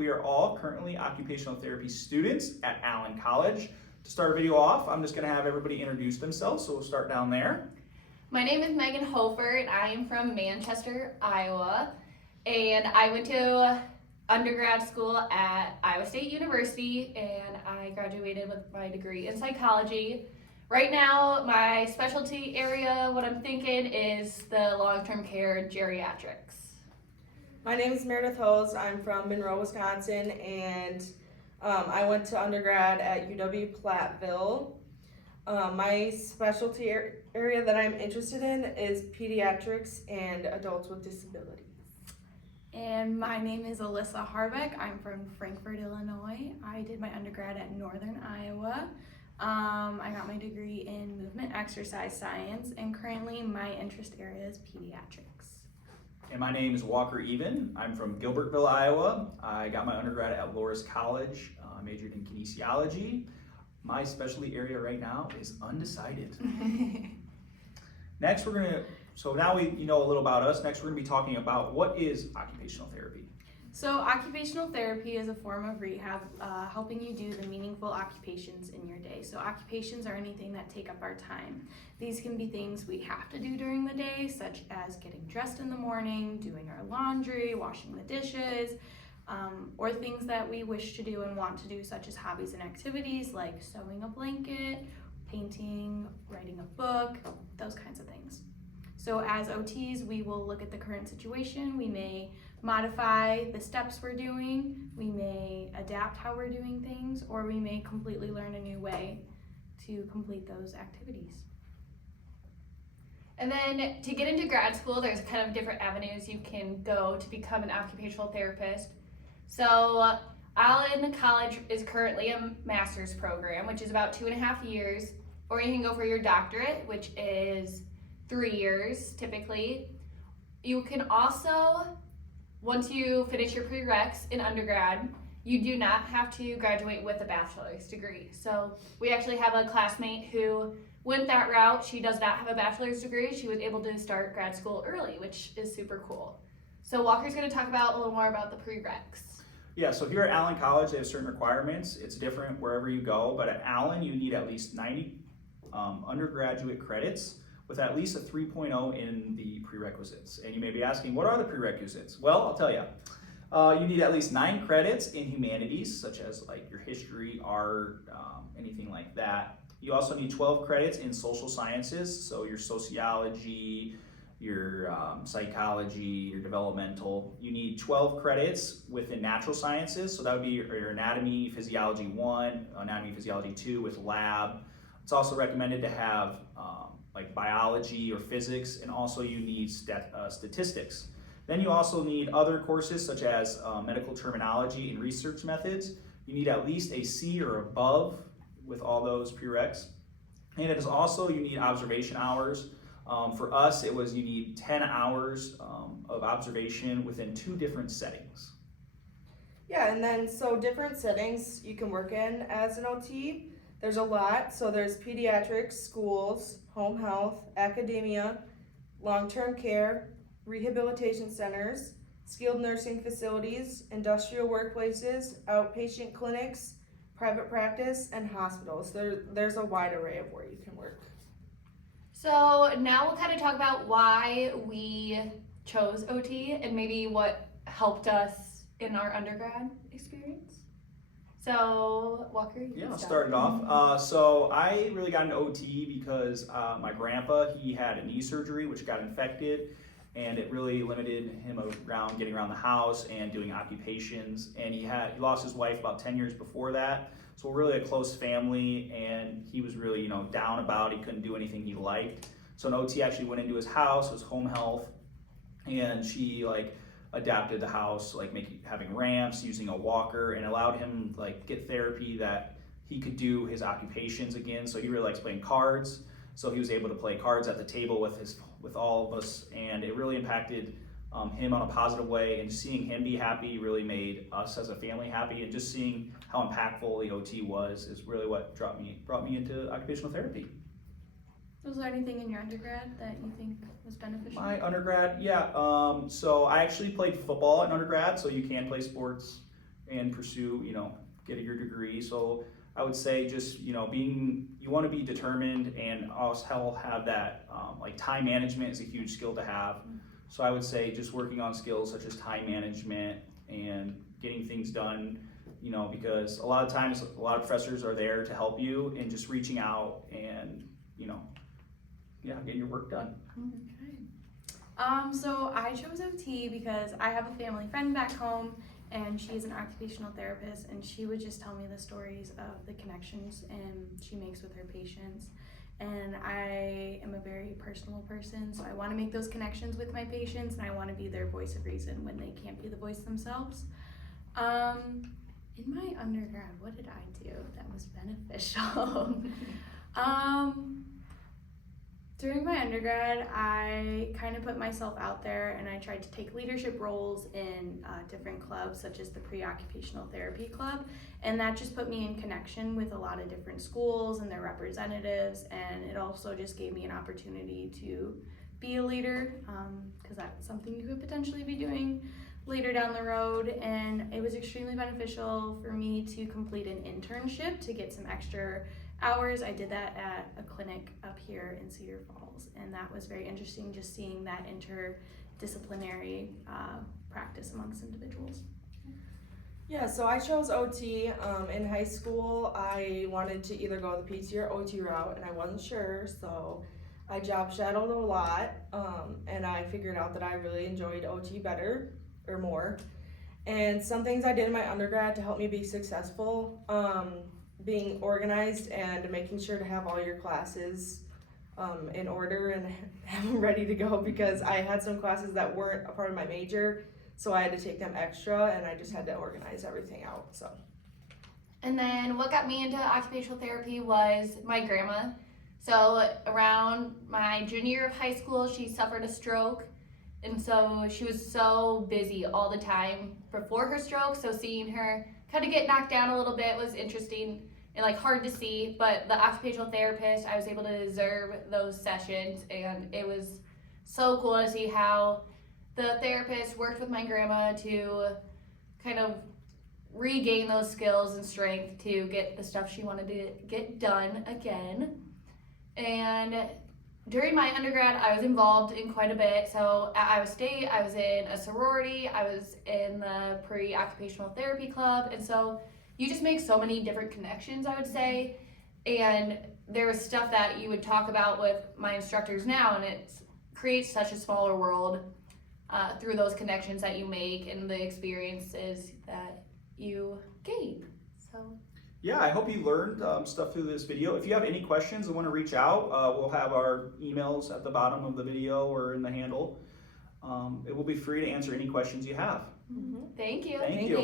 We are all currently occupational therapy students at Allen College. To start our video off, I'm just going to have everybody introduce themselves, so we'll start down there. My name is Megan Hofer, and I am from Manchester, Iowa. And I went to undergrad school at Iowa State University, and I graduated with my degree in psychology. Right now, my specialty area, what I'm thinking, is the long-term care geriatrics. My name is Meredith Hose. I'm from Monroe, Wisconsin, and I went to undergrad at UW-Platteville. My specialty area that I'm interested in is pediatrics and adults with disabilities. And my name is Alyssa Harbeck. I'm from Frankfort, Illinois. I did my undergrad at Northern Iowa. I got my degree in movement exercise science, and currently my interest area is pediatrics. And my name is Walker Even. I'm from Gilbertville, Iowa. I got my undergrad at Loras College. I majored in kinesiology. My specialty area right now is undecided. Next, so now you know a little about us. Next, we're going to be talking about what is occupational therapy. So occupational therapy is a form of rehab helping you do the meaningful occupations in your day. So occupations are anything that take up our time. These can be things we have to do during the day, such as getting dressed in the morning, doing our laundry, washing the dishes, or things that we wish to do and want to do, such as hobbies and activities like sewing a blanket, painting, writing a book, those kinds of things. So as OTs, we will look at the current situation. We may modify the steps we're doing, we may adapt how we're doing things, or we may completely learn a new way to complete those activities. And then to get into grad school, there's kind of different avenues you can go to become an occupational therapist. So Allen College is currently a master's program, which is about 2.5 years, or you can go for your doctorate, which is 3 years typically. You can also, once you finish your prereqs in undergrad, you do not have to graduate with a bachelor's degree. So we actually have a classmate who went that route. She does not have a bachelor's degree. She was able to start grad school early, which is super cool. So Walker's going to talk about a little more about the prereqs. Yeah, so here at Allen College, they have certain requirements. It's different wherever you go, but at Allen, you need at least 90 undergraduate credits with at least a 3.0 in the prerequisites. And you may be asking, what are the prerequisites? Well, I'll tell you. You need at least 9 credits in humanities, such as like your history, art, anything like that. You also need 12 credits in social sciences, so your sociology, your psychology, your developmental. You need 12 credits within natural sciences, so that would be your anatomy, physiology 1, anatomy, physiology 2 with lab. It's also recommended to have like biology or physics, and also you need statistics. Then you also need other courses such as medical terminology and research methods. You need at least a C or above with all those prereqs. And it is also, you need observation hours. For us, it was you need 10 hours of observation within 2 different settings. Yeah, and then so different settings you can work in as an OT. There's a lot. So there's pediatrics, schools, home health, academia, long-term care, rehabilitation centers, skilled nursing facilities, industrial workplaces, outpatient clinics, private practice, and hospitals. There's a wide array of where you can work. So now we'll kind of talk about why we chose OT and maybe what helped us in our undergrad experience. So Walker, you can I'll start it off. So I really got into OT because my grandpa, he had a knee surgery which got infected, and it really limited him around getting around the house and doing occupations. And he lost his wife about 10 years before that. So we're really a close family, and he was really, down about it. He couldn't do anything he liked. So an OT actually went into his house, it was home health, and she adapted the house, having ramps, using a walker, and allowed him get therapy that he could do his occupations again. So he really likes playing cards. So he was able to play cards at the table with all of us, and it really impacted him on a positive way. And seeing him be happy really made us as a family happy. And just seeing how impactful the OT was is really what brought me into occupational therapy. Was there anything in your undergrad that you think was beneficial? My undergrad, yeah. So I actually played football in undergrad, so you can play sports and pursue, get your degree. So I would say just, you want to be determined and also have that, like time management is a huge skill to have. So I would say just working on skills such as time management and getting things done, because a lot of times a lot of professors are there to help you, and just reaching out and, getting your work done. So I chose OT because I have a family friend back home, and she's an occupational therapist, and she would just tell me the stories of the connections and she makes with her patients. And I am a very personal person, so I want to make those connections with my patients, and I want to be their voice of reason when they can't be the voice themselves. In my undergrad, what did I do that was beneficial? During my undergrad, I kind of put myself out there, and I tried to take leadership roles in different clubs, such as the Pre-Occupational Therapy Club, and that just put me in connection with a lot of different schools and their representatives, and it also just gave me an opportunity to be a leader, because that's something you could potentially be doing later down the road. And it was extremely beneficial for me to complete an internship to get some extra hours. I did that at a clinic up here in Cedar Falls, and that was very interesting, just seeing that interdisciplinary practice amongst individuals. Yeah, so I chose OT. In high school, I wanted to either go the PT or OT route, and I wasn't sure, so I job shadowed a lot, and I figured out that I really enjoyed OT better or more. And some things I did in my undergrad to help me be successful, being organized and making sure to have all your classes in order and have them ready to go, because I had some classes that weren't a part of my major, so I had to take them extra, and I just had to organize everything out. So. And then what got me into occupational therapy was my grandma. So around my junior year of high school, she suffered a stroke. And so she was so busy all the time before her stroke. So seeing her kind of get knocked down a little bit was interesting and like hard to see. But the occupational therapist, I was able to observe those sessions, and it was so cool to see how the therapist worked with my grandma to kind of regain those skills and strength to get the stuff she wanted to get done again. And during my undergrad, I was involved in quite a bit. So at Iowa State, I was in a sorority, I was in the Pre-Occupational Therapy Club, and so you just make so many different connections, I would say. And there was stuff that you would talk about with my instructors now, and it creates such a smaller world through those connections that you make and the experiences that you gain. So Yeah, I hope you learned stuff through this video. If you have any questions and want to reach out, we'll have our emails at the bottom of the video or in the handle. It will be free to answer any questions you have. thank you. Thank you.